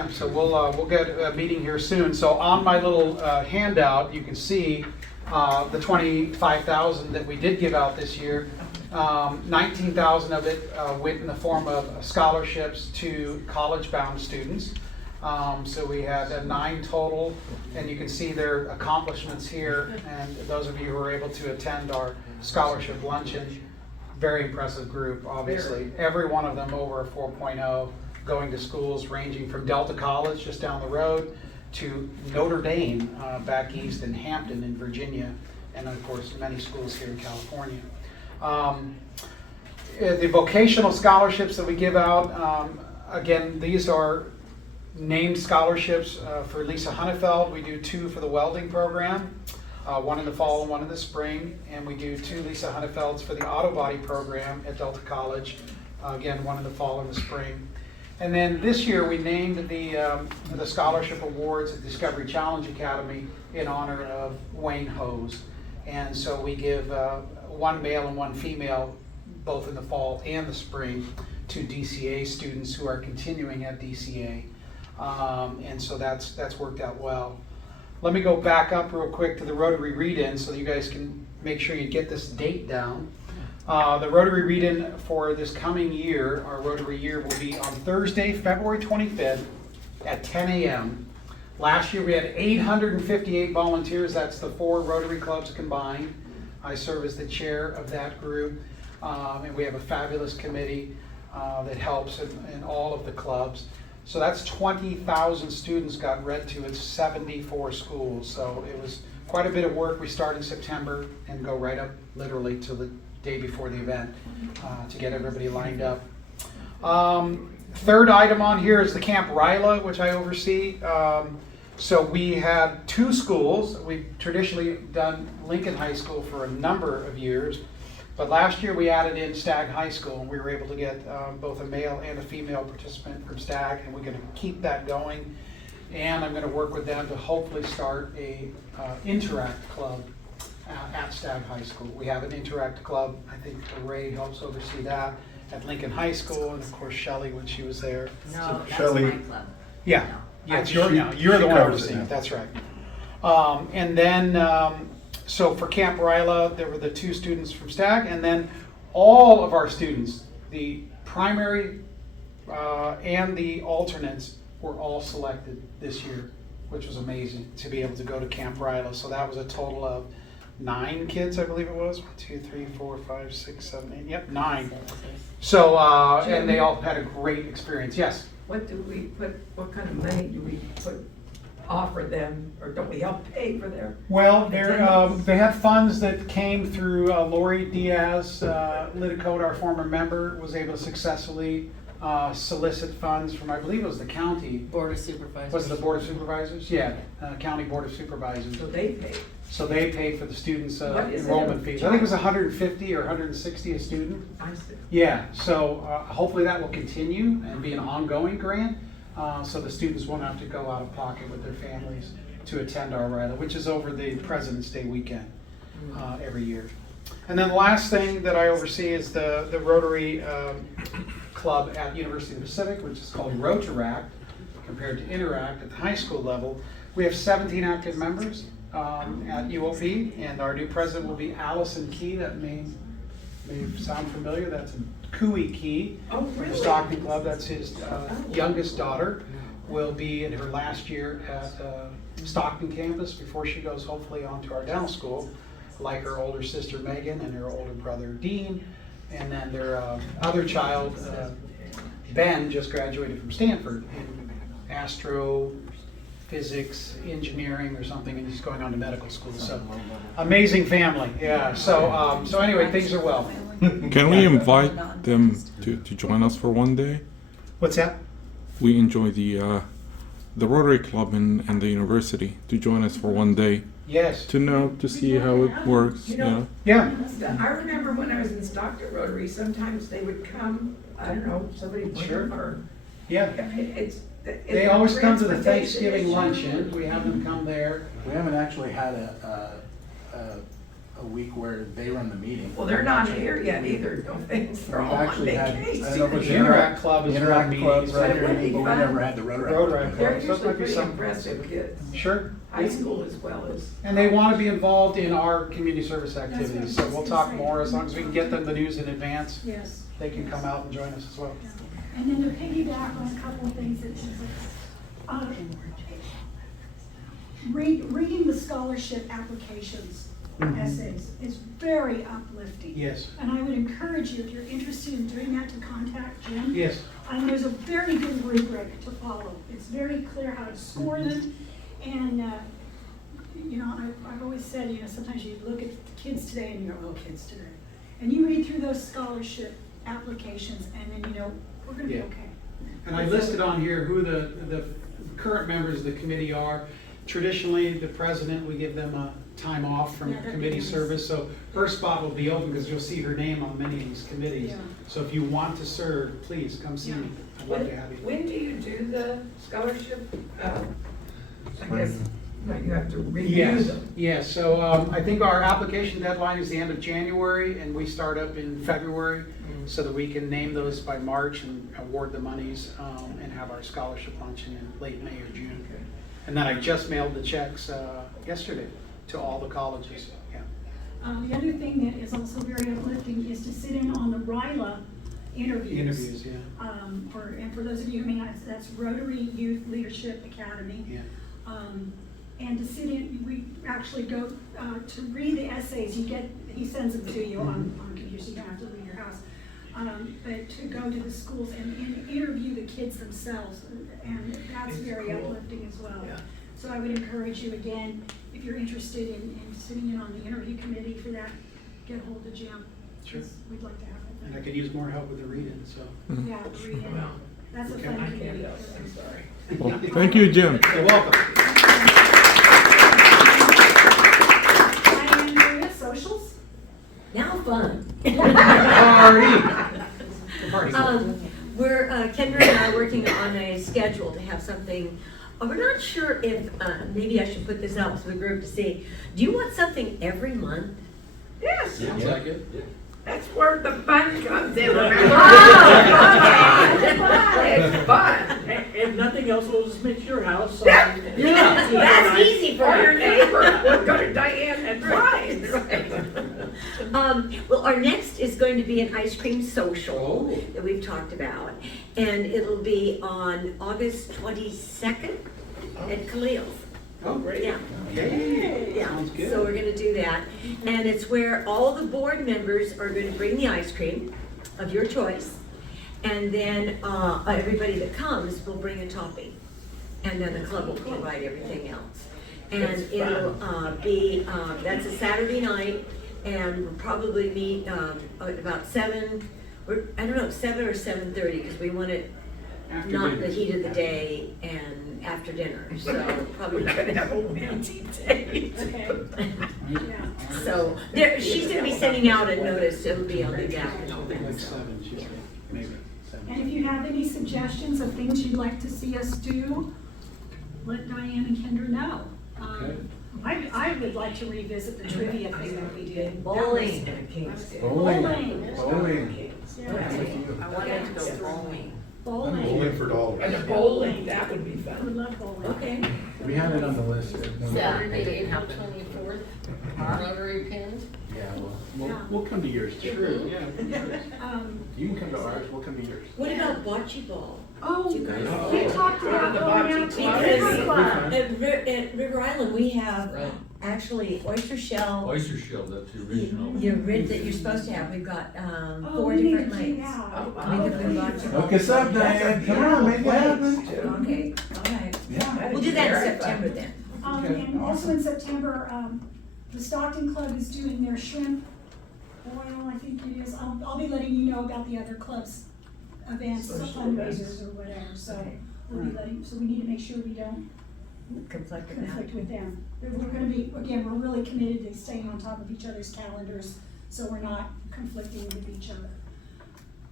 so we'll get a meeting here soon. So on my little handout, you can see the 25,000 that we did give out this year. 19,000 of it went in the form of scholarships to college-bound students. So we had 9 total, and you can see their accomplishments here. And those of you who were able to attend our scholarship luncheon, very impressive group, obviously. Every one of them over a 4.0, going to schools ranging from Delta College just down the road to Notre Dame back east in Hampton in Virginia, and of course many schools here in California. The vocational scholarships that we give out, Again, these are named scholarships for Lisa Hunnefeld. We do 2 for the welding program, 1 in the fall and 1 in the spring. And we do 2 Lisa Hunnefelds for the auto body program at Delta College. Again, 1 in the fall and the spring. And then this year we named the scholarship awards at Discovery Challenge Academy in honor of Wayne Hose. And so we give 1 male and 1 female, both in the fall and the spring, to DCA students who are continuing at DCA. And so that's worked out well. Let me go back up real quick to the Rotary read-in so that you guys can make sure you get this date down. The Rotary read-in for this coming year, our Rotary year, will be on Thursday, February 25th at 10 a.m. Last year we had 858 volunteers. That's the 4 Rotary clubs combined. I serve as the chair of that group, and we have a fabulous committee that helps in all of the clubs. So that's 20,000 students got read to at 74 schools. So it was quite a bit of work. We start in September and go right up literally to the day before the event to get everybody lined up. Third item on here is the Camp Ryla, which I oversee. So we had 2 schools. We've traditionally done Lincoln High School for a number of years, but last year we added in Stagg High School, and we were able to get both a male and a female participant from Stagg, and we're going to keep that going. And I'm going to work with them to hopefully start a Interact club at Stagg High School. We have an Interact club. I think Ray helps oversee that at Lincoln High School, and of course Shelley when she was there. No, that's Shelley- my club. Yeah, yeah, it's your, now. You're She the one covers it overseeing now. it, that's right. And then, so for Camp Ryla, there were the 2 students from Stagg, and then all of our students, the primary and the alternates, were all selected this year, which was amazing to be able to go to Camp Ryla. So that was a total of 9 kids, I believe it was. 1, 2, 3, 4, 5, 6, 7, 8. Yep, 9. So, and they all had a great experience. Yes. What do we put, what kind of money do we offer them, or don't we help pay for their? Well, attendance? they had funds that came through Lori Diaz, Lidicote, our former member, was able to successfully solicit funds from, I believe it was the county. Board of Supervisors. Was it the Board of Supervisors? Yeah, County Board of Supervisors. So they pay. So they paid for the students' What is it? enrollment fees. I think it was 150 or 160 a student. I see. Yeah, so hopefully that will continue and be an ongoing grant, so the students won't have to go out of pocket with their families to attend our Ryla, which is over the President's Day weekend every year. And then the last thing that I oversee is the Rotary Club at University of the Pacific, which is called Rotaract, compared to Interact at the high school level. We have 17 active members at UOP, and our new president will be Allison Key. That may sound familiar. That's Cooey Key Oh, from the really? Stockton Club. That's his youngest daughter. Will be in her last year at Stockton campus before she goes hopefully on to our dental school, like her older sister Megan and her older brother Dean. And then their other child, Ben, just graduated from Stanford in astrophysics, engineering or something, and he's going on to medical school. So amazing family, yeah. So so anyway, things are well. Can we invite them to join us for one day? What's that? We enjoy the Rotary Club and the university to join us for one day Yes. to see how it works. You know, Yeah. I remember when I was in Stockton Rotary, sometimes they would come, I don't know, somebody bring Sure. them or. Yeah. They it's always come to the transportation Thanksgiving issue. luncheon. We have them come there. We haven't actually had a week where they run the meeting. Well, they're not here yet either, don't they? They're all on actually had- vacation. I don't know if it's The Interact Club is Interact one Club, meeting. right, But it would be but we fun. never had the Rotary. Rotary. They're So it usually might be pretty some- impressive kids, Sure. high school as well as. And they want to be involved in our community service activities, so we'll talk more as long as we can get them the news in advance. Yes. They can come out and join us as well. And then to piggyback on a couple of things that reading the scholarship applications, essays, is very uplifting. Yes. And I would encourage you, if you're interested in doing that, to contact Jim. Yes. And there's a very good rubric to follow. It's very clear how to score them. And, you know, I've always said, you know, sometimes you look at kids today and you go, oh, kids today. And you read through those scholarship applications and then you know, we're gonna be Yeah. okay. And I listed on here who the current members of the committee are. Traditionally, the president, we give them a time off from Yeah, that'd be committee nice. service, so her spot will be open because you'll see her name on many of these committees. Yeah. So if you want to serve, please come see me. I'd love to have you. When do you do the scholarship? I guess you have to review Yes, them. yes, so I think our application deadline is the end of January, and we start up in February, so that we can name those by March and award the monies, and have our scholarship luncheon in late May or June. And then I just mailed the checks yesterday to all the colleges, yeah. The other thing that is also very uplifting is to sit in on the RILA interviews. Interviews, yeah. And for those of you who may not, that's Rotary Youth Leadership Academy. Yeah. And to sit in, we actually go to read the essays. He sends them to you on computer, so you don't have to leave your house. But to go to the schools and interview the kids themselves, and that's very uplifting as well. Yeah. So I would encourage you again, if you're interested in sitting in on the interview committee for that, get hold of Jim. Sure. We'd like to have it. And I could use more help with the reading, so. Yeah, read it. That's a Okay. fun I committee. can't help, I'm sorry. Well, thank you, Jim. You're welcome. Diane, are you socials? Now fun. Party. We're, Kendra and I are working on a schedule to have something, we're not sure if, maybe I should put this out to the group to see. Do you want something every month? Yes, Sounds like it. that's where the fun comes in, remember? Oh, It's fun. If nothing else, we'll just make your house. Yeah. That's easy for Or your you. neighbor, we'll go to Diane and find. Well, our next is going to be an ice cream social Oh. that we've talked about. And it'll be on August 22nd at Khalil's. Oh, great. Yeah. Okay. Yeah, Sounds good. so we're gonna do that. And it's where all the board members are gonna bring the ice cream of your choice. And then, everybody that comes will bring a topping. And then the club will provide everything else. And it'll, be, that's a Saturday night, and we'll probably meet, at about 7, or, I don't know, 7 or 7:30, because we want it After not in dinner. the heat of the day and after dinner, so probably We're not. gonna have a romantic date. Okay. Yeah. So, there, she's gonna be sending out a notice, it'll be on the back and all Like that, so. 7, she said, maybe 7. And if you have any suggestions of things you'd like to see us do, let Diane and Kendra know. Okay. I would like to revisit the trivia thing that we did. Bowling. Bowling. Bowling. Yeah. I wanted to go bowling. Bowling. Bowling for dollars. And a bowling, that would be I fun. would love bowling. Okay. We had it on the list. Saturday, April 24th, Rotary pins. Yeah, Yeah. we'll come to yours too. True, yeah. You can come to ours, we'll come to yours. What about bocce ball? Oh, You guys- we talked about The going bocce out to club. the club. At River Island, we have Right. actually oyster shell. Oyster shell, that's the original. Your rib that you're supposed to have, we've got, Oh, 4 we need different to do lanes. that. We could do bocce ball. Hook us up, Diane, come on, make it happen. Okay, all right. Yeah. We'll do that in September then. And also in September, the Stockton Club is doing their shrimp oil, I think it is. I'll be letting you know about the other clubs' events, Social fundraisers or whatever, so we'll be letting, so we need to make sure we don't Conflict with that. conflict with them. We're gonna be, again, we're really committed to staying on top of each other's calendars, so we're not conflicting with each other.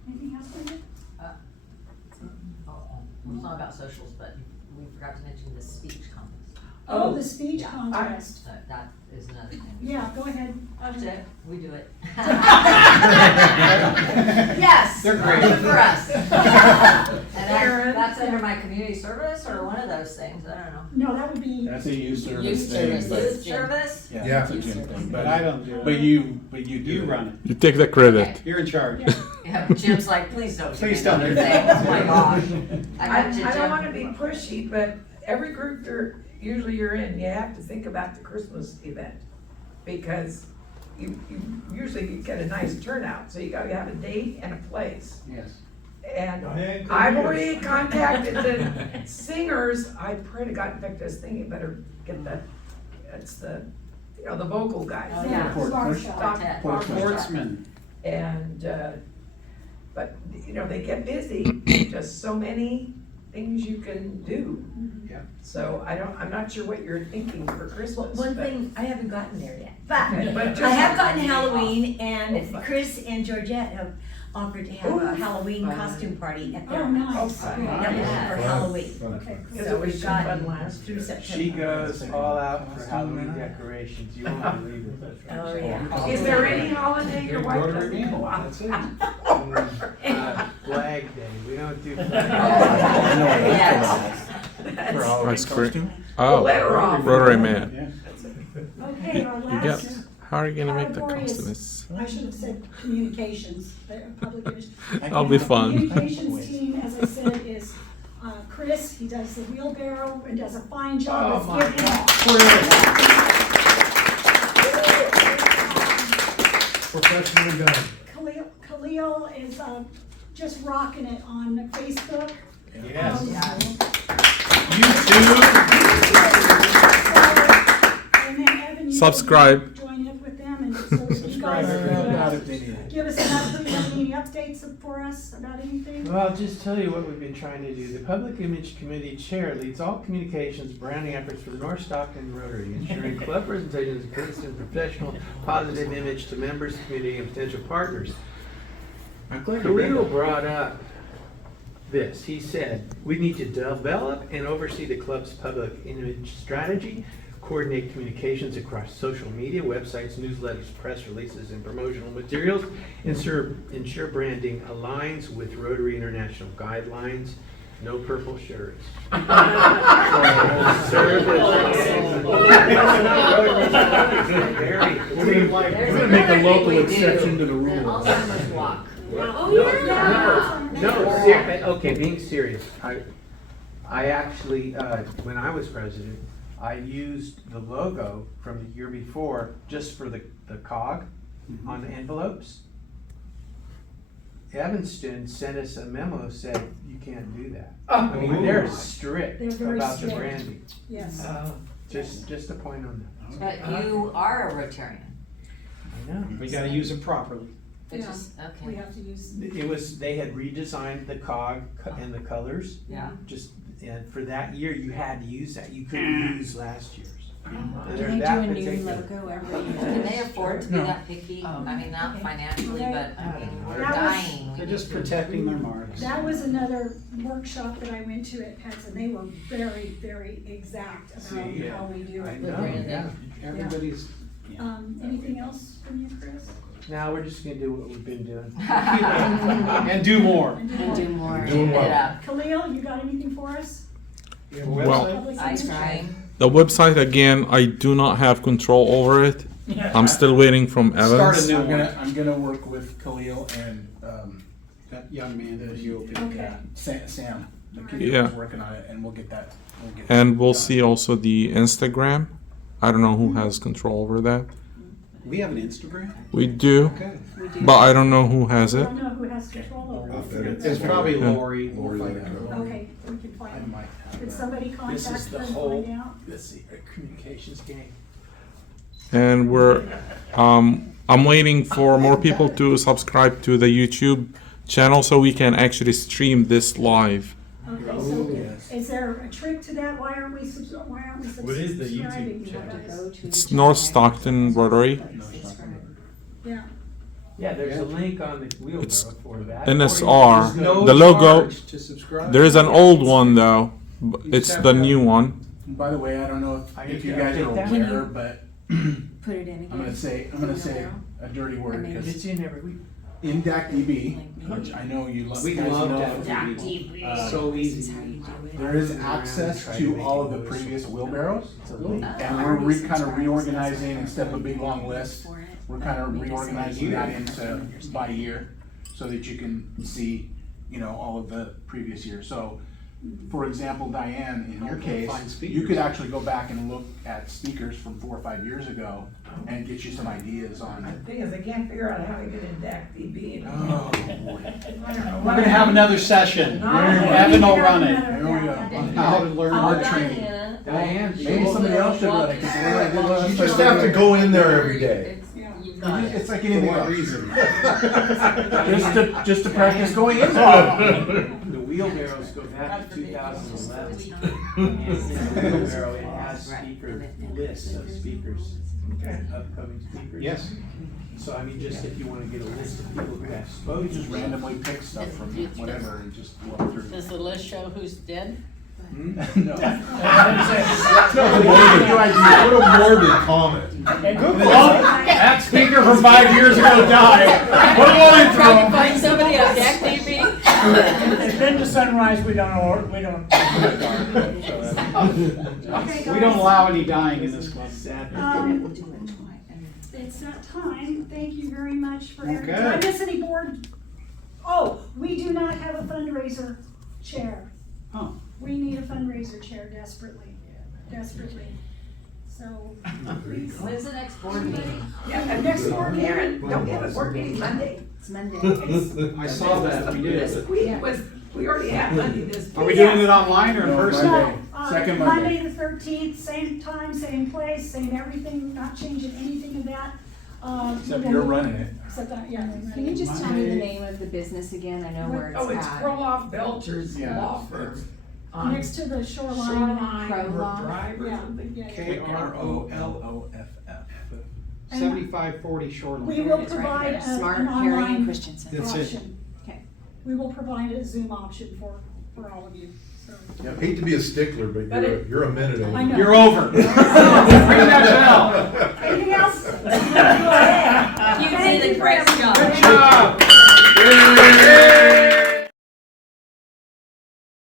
Anything else for you? It's not about socials, but we forgot to mention the speech contest. Oh, the speech Yeah. contest. So that is another thing. Yeah, go ahead. That's it, we do it. Yes. They're great. Good for us. And Karen. that's under my community service or one of those things, I don't know. No, that would be, That's a youth service Youth thing, service, but, youth service? yeah, Yeah. it's a gym thing, But I don't do it. But you do You it. run You take the credit. Okay. You're in charge. Yeah, Jim's like, please don't give me Please don't. another thing, oh my gosh. I I got you, don't Jim. wanna be pushy, but every group usually you're in, you have to think about the Christmas event. Because you usually get a nice turnout, so you gotta have a date and a place. Yes. And I've already contacted the singers, I pray to God, in fact, I was thinking better get the vocal guys. Oh, yeah. Barbershop. Stock- Quartet. Barbershop. Sportsman. And, but, you know, they get busy, just so many things you can do. Yeah. So I'm not sure what you're thinking for Christmas. One but- thing, I haven't gotten there yet, But but just- I have gotten Halloween, and Chris and Georgette have offered to have a Halloween costume party at their Oh, house. nice. That was for Halloween. Okay, cool. Because it was so fun last Through year. September. She goes all out for Halloween decorations, you won't believe it. Oh, yeah. Is there any holiday your wife Rotary doesn't man, go out? that's it. Flag Day, we don't do flag That's- Ice cream. Well, Oh, let her off. Rotary man. Okay, our You last get. How are you gonna make the category is- costumes? I should have said communications, public relations. That'll be fun. Communications team, as I said, is Chris. He does the wheelbarrow and does a fine job. Oh, Let's give him Professionally done. Khalil is just rocking it on Facebook. Yes. And then Evan, you Subscribe. join in with them, and so if you guys give us an update, any updates for us about anything? Well, I'll just tell you what we've been trying to do. The Public Image Committee Chair leads all communications branding efforts for the North Stockton Rotary, ensuring club presentations of consistent, professional, positive image to members, community, and potential partners. I'm glad you read Khalil that. brought up this. He said, we need to develop and oversee the club's public image strategy, coordinate communications across social media, websites, newsletters, press releases, and promotional materials, ensure branding aligns with Rotary International guidelines. No purple shirts. Serve We're gonna make a local exception to the rule. Alzheimer's walk. Okay, being serious, I actually, when I was president, I used the logo from the year before just for the cog on the envelopes. Evanston sent us a memo, said you can't do that. I mean, they're strict They're very about the strict. branding. Yes. Just a point on that. But you are a Rotarian. I know. We gotta use it properly. It's Yeah. just, We okay. have to use. It was, they had redesigned the cog and the colors. Yeah. Just, and for that year, you had to use that. You couldn't use last year's. They're Can they that do a new particular. logo every year? Can they afford to be No. that picky? I mean, not financially, Okay. but I mean, we're That was- dying. We They're need just to- protecting their marks. That was another workshop that I went to at Pets, and they were very, very exact about See, yeah. how we do I it. know, yeah. Everybody's. Anything else from you, Chris? Now, we're just gonna do what we've been doing. And do more. And do more. Doing well. Yeah. Khalil, you got anything for us? You have a Well- website? Public Ice image? cream. The website again, I do not have control over it. I'm still waiting from Start Evans. a new one. I'm gonna work with Khalil and, That young man the, that you. Okay. Sam, the kid Yeah. who's working on it, and we'll get that. And we'll done. see also the Instagram. I don't know who has control over that. We have an Instagram? We do, Okay. but I don't know who has I it. don't know who has control over it. It's probably Yeah. Lori. We'll find out. Okay, we can I find, might have did that. somebody This contact is the them and whole, find out? this is a communications game. And I'm waiting for more people to subscribe to the YouTube channel so we can actually stream this live. Okay, so is there a trick to that? Why aren't we subscribing? What is the YouTube You channel? guys? It's North Stockton Rotary. Yeah. Yeah, there's a link on the wheelbarrow It's for that. NSR. There's no The logo- charge to subscribe. There is an old one though. It's the new one. By the way, I don't know if you guys are Can aware, but Put it in again. I'm gonna say a dirty word because It's in every week. in DACDB, which I know you love. We guys love know, that. So This is easy. how you do it. There is access to all of the previous wheelbarrows, and we're kind of reorganizing instead of a big long list. We're kind of reorganizing that into by year, so that you can see, all of the previous years. So, for example, Diane, in your case, Find speakers. you could actually go back and look at speakers from 4 or 5 years ago and get you some ideas on it. The thing is, I can't figure out how to get in DACDB. Oh, boy. We're gonna have another session. No. Evan will run it. There we go. On how to learn Oh, hard Diana. training. Diane, Maybe somebody else should run it, 'cause they're like, You just have to go in there every day. It's- you Got it. It's like anything else. reason? Just to practice going in. The wheelbarrows go back to 2011. And in the wheelbarrow, it has speaker lists of speakers, upcoming speakers. Yes. So I mean, just if you want to get a list of people who have You spoken. just randomly pick stuff from whatever and just walk through. Does the list show who's dead? No. What a morbid comment. That speaker from 5 years ago died. What do I Trying to find somebody on deck, maybe? And then to sunrise, we don't. Okay, We don't allow any dying in this club. It's that time. Thank you very much for Okay. Did I miss any board? Oh, we do not have a fundraiser chair. Oh. We need a fundraiser chair desperately, desperately. So, please. When's the next board meeting? Yeah, and next board, Karen, don't we have a board meeting Monday? It's Monday. I saw that, we This did. week was, we already had Monday this. Are we doing it online or in No, person? Monday. No, Second Monday. Monday the 13th, same time, same place, same everything, not changing anything of that. Except you're running it. Except that, yeah. Can you just tell me the name of the business again? I know where it's at. Oh, it's Kroloff Belcher's Yeah. Law Firm. Next to the shoreline. Shoreline Proloff. Drive or Yeah, something. yeah, yeah. KROLOFF. 7540 Shoreline. We will It's right provide here. an Smart, Harry, and online Christensen. That's it. option. Okay. We will provide a Zoom option for all of you, so. Hate to be a stickler, but you're a minute over. I know. You're over. Ring that bell. Anything else? You did a great job. Good job.